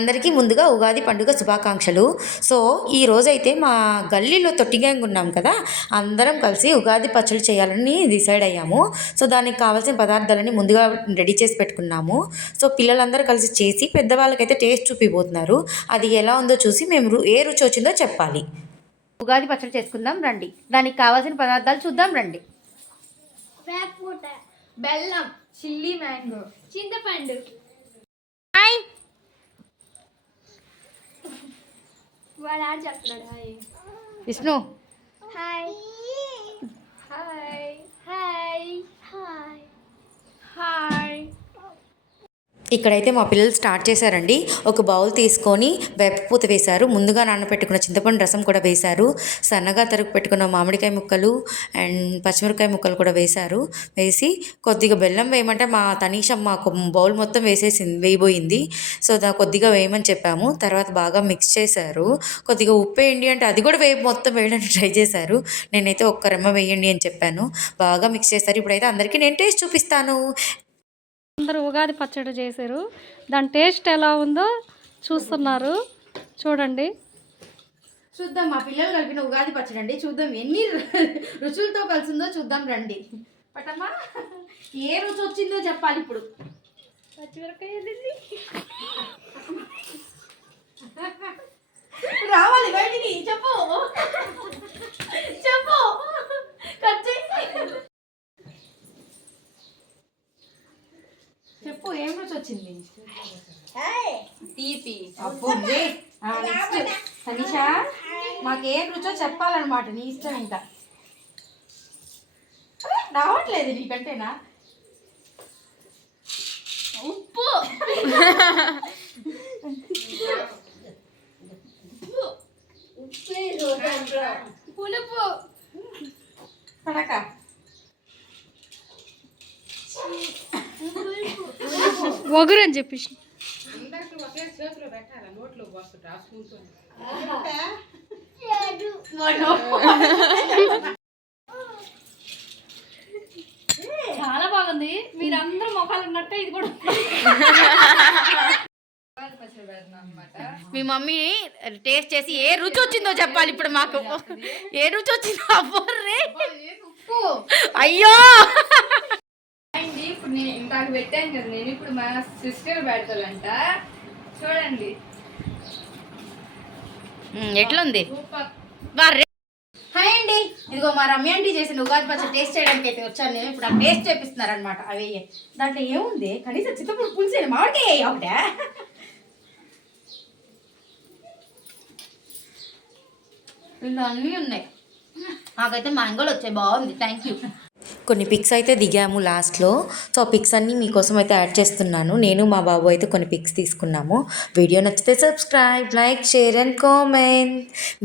అందరికీ ముందుగా ఉగాది పండుగ శుభాకాంక్షలు. సో ఈ రోజైతే మా గల్లీలో తొట్టి గ్యాంగ్ ఉన్నాం కదా, అందరం కలిసి ఉగాది పచ్చడి చేయాలని డిసైడ్ అయ్యాము. సో దానికి కావాల్సిన పదార్థాలని ముందుగా రెడీ చేసి పెట్టుకున్నాము. సో పిల్లలందరూ కలిసి చేసి పెద్దవాళ్ళకైతే టేస్ట్ చూపిపోతున్నారు. అది ఎలా ఉందో చూసి మేము ఏ రుచి వచ్చిందో చెప్పాలి. ఉగాది పచ్చడి చేసుకుందాం రండి. దానికి కావాల్సిన పదార్థాలు చూద్దాం రండి. బెల్లం, చిల్లీ మ్యాంగో, చింతపండు. హాయ్ వాడు ఆడ చెప్తున్నాడు hi. Vishnu hi hi hi hi hi. ఇక్కడైతే మా పిల్లలు స్టార్ట్ చేశారండి. ఒక బౌల్ తీసుకొని వేపపూత వేశారు, ముందుగా నానబెట్టుకున్న చింతపండు రసం కూడా వేశారు, సన్నగా తరుగు పెట్టుకున్న మామిడికాయ ముక్కలు అండ్ పచ్చిమిరపకాయ ముక్కలు కూడా వేశారు. వేసి కొద్దిగా బెల్లం వేయమంటే మా తనీషమ్మ ఒక బౌల్ మొత్తం వేయబోయింది. సో కొద్దిగా వేయమని చెప్పాము. తర్వాత బాగా మిక్స్ చేశారు. కొద్దిగా ఉప్పు వేయండి అంటే అది కూడా మొత్తం వేయడానికి ట్రై చేశారు. నేనైతే ఒక్క రెమ్మ వేయండి అని చెప్పాను. బాగా మిక్స్ చేశారు. ఇప్పుడైతే అందరికీ నేను టేస్ట్ చూపిస్తాను. అందరూ ఉగాది పచ్చడి చేశారు. దాని టేస్ట్ ఎలా ఉందో చూస్తున్నారు, చూడండి. చూద్దాం మా పిల్లలు కలిపిన ఉగాది పచ్చడి అండి. చూద్దాం ఎన్ని రుచులతో కలిసిందో చూద్దాం రండి. పట్టమ్మా ఏ రుచి వచ్చిందో చెప్పాలి ఇప్పుడు. రావాలి బయటికి, చెప్పు చెప్పు. చెప్పు ఏం రుచి వచ్చింది? తీపి. తనిషా మాకేం రుచో చెప్పాలన్నమాట, నీ ఇష్టం. ఇంకా రావట్లేదు నీకంటేనా? ఉప్పు. పులుపు. పడక ఒగురు అని చెప్పేసి చాలా బాగుంది. మీరందరూ మొఖాలు ఉన్నట్టే ఇది కూడా. మీ మమ్మీ టేస్ట్ చేసి ఏ రుచి వచ్చిందో చెప్పాలి ఇప్పుడు మాకు. ఏ రుచి వచ్చిందో అబ్బోర్రే. అయ్యో ఇప్పుడు నేను ఇందాక పెట్టాను కదా, నేను ఇప్పుడు మా సిస్టర్ పెడతానంట. చూడండి ఎట్లుంది. హాయ్ అండి, ఇదిగో మా రమ్య ఆంటీ చేసిన ఉగాది పచ్చడి టేస్ట్ చేయడానికి అయితే వచ్చాను నేను. ఇప్పుడు ఆ టేస్ట్ చేపిస్తున్నారు అనమాట. అవి దాంట్లో ఏముంది? కనీసం చింతపండు పులిసేది మామిడికాయ ఒకటే. ఇంకా అన్నీ ఉన్నాయి. నాకైతే మ్యాంగోలు వచ్చాయి. బాగుంది, థ్యాంక్ యూ. కొన్ని పిక్స్ అయితే దిగాము లాస్ట్లో. సో పిక్స్ అన్నీ మీకోసం అయితే యాడ్ చేస్తున్నాను. నేను మా బాబు అయితే కొన్ని పిక్స్ తీసుకున్నాము. వీడియో నచ్చితే subscribe, like, share and comment.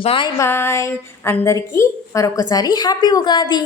Bye bye. అందరికీ మరొకసారి హ్యాపీ ఉగాది.